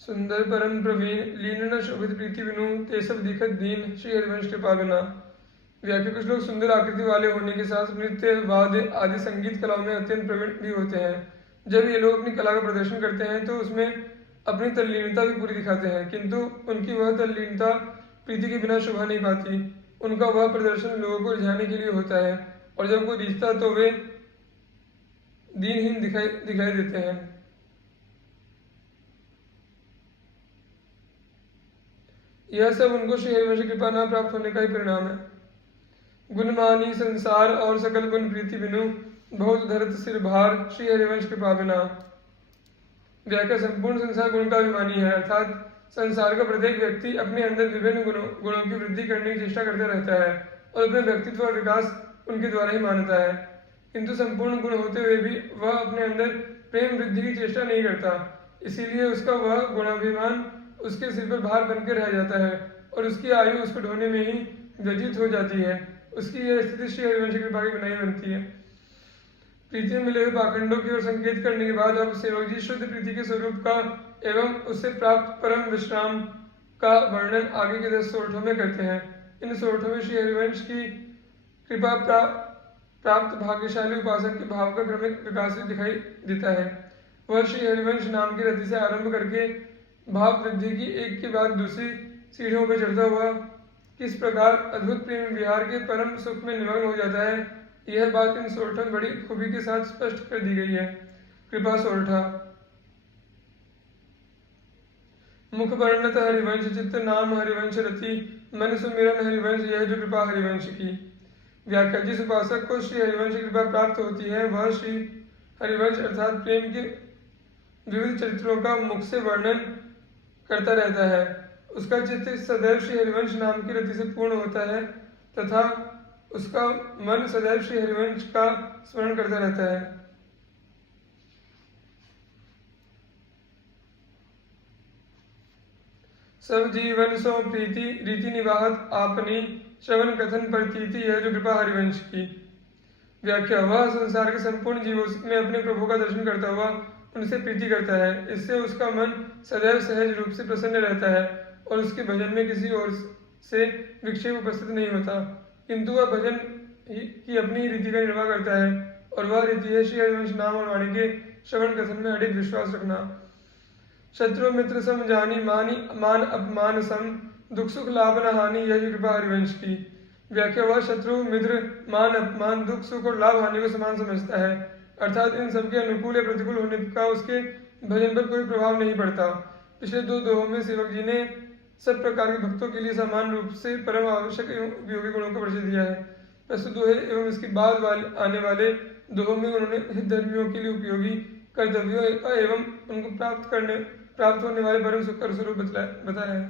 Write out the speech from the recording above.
सुंदर परम प्रवीण लीन न शोभित प्रीति बिनु ते सब दिखत दीन श्री हरिवंश कृपा बिना। व्याख्या। कुछ लोग सुंदर आकृति वाले होने के साथ नृत्य वाद्य आदि संगीत कलाओं में अत्यंत प्रवीण भी होते हैं। जब ये लोग अपनी कला का प्रदर्शन करते हैं तो उसमें अपनी तल्लीनता भी पूरी दिखाते हैं, किंतु उनकी वह तल्लीनता प्रीति के बिना शोभा नहीं पाती। उनका वह प्रदर्शन लोगों को रिझाने के लिए होता है, और जब कोई रिझता तो वे दीनहीन दिखाई देते हैं। यह सब उनको श्री हरिवंश की कृपा न प्राप्त होने का ही परिणाम है। गुणमानी संसार और सकल गुण प्रीति बिनु बहुत धरत सिर भार श्री हरिवंश कृपा बिना। व्याख्या। संपूर्ण संसार गुण का अभिमानी है, अर्थात संसार का प्रत्येक व्यक्ति अपने अंदर विभिन्न गुणों की वृद्धि करने की चेष्टा करता रहता है और अपने व्यक्तित्व और विकास उनके द्वारा ही मानता है, किंतु संपूर्ण गुण होते हुए भी वह अपने अंदर प्रेम वृद्धि की चेष्टा नहीं करता। इसीलिए उसका वह गुणाभिमान उसके सिर पर भार बनकर रह जाता है और उसकी आयु उसको ढोने में ही व्यतीत हो जाती है। उसकी यह स्थिति श्री हरिवंश की कृपा की बिना ही बनती है। प्रीति में मिले हुए पाखंडों की ओर संकेत करने के बाद अब सेवक जी शुद्ध प्रीति के स्वरूप का एवं उससे प्राप्त परम विश्राम का वर्णन आगे के 10 सोरठों में करते हैं। इन सोरठों में श्री हरिवंश की कृपा प्राप्त भाग्यशाली उपासक के भाव का क्रमिक विकास भी दिखाई देता है। वह श्री हरिवंश नाम की रति से आरंभ करके भाव वृद्धि की एक के बाद दूसरी सीढ़ियों पर चढ़ता हुआ किस प्रकार अद्भुत प्रेम विहार के परम सुख में निमग्न हो जाता है, यह बात इन सोरठों में बड़ी खूबी के साथ स्पष्ट कर दी गई है। कृपा सोरठा। मुख वर्णत हरिवंश चित्त नाम हरिवंश रति मन सुमिरन हरिवंश यह जो कृपा हरिवंश की। व्याख्या। जिस उपासक को श्री हरिवंश की कृपा प्राप्त होती है वह श्री हरिवंश अर्थात प्रेम के विविध चरित्रों का मुख से वर्णन करता रहता है। उसका चित्त सदैव श्री हरिवंश नाम की रति से पूर्ण होता है तथा उसका मन सदैव श्री हरिवंश का स्मरण करता रहता है। सब जीवन सो प्रीति रीति निवाहत आपनी श्रवण कथन प्रतीति यह जो कृपा हरिवंश की। व्याख्या। वह संसार के संपूर्ण जीवों में अपने प्रभु का दर्शन करता हुआ उनसे प्रीति करता है। इससे उसका मन सदैव सहज रूप से प्रसन्न रहता है और उसके भजन में किसी ओर से विक्षेप उपस्थित नहीं होता, किंतु वह भजन की अपनी रीति का निर्वाह करता है और वह रीति है श्री हरिवंश नाम और वाणी के श्रवण कथन में अडिग विश्वास रखना। शत्रु मित्र सम जानी मान अपमान सम दुख सुख लाभ न हानि यह कृपा हरिवंश की। व्याख्या। वह शत्रु मित्र मान अपमान दुख सुख और लाभ हानि को समान समझता है, अर्थात इन सबके अनुकूल या प्रतिकूल होने का उसके भजन पर कोई प्रभाव नहीं पड़ता। पिछले 2 दोहों में सेवक जी ने सब प्रकार के भक्तों के लिए समान रूप से परम आवश्यक एवं उपयोगी गुणों का परिचय दिया है। प्रस्तुत दोहे एवं इसके बाद आने वाले दोहों में उन्होंने हितधर्मियों के लिए उपयोगी कर्तव्यों एवं उनको प्राप्त होने वाले परम सुख का स्वरूप बताया है।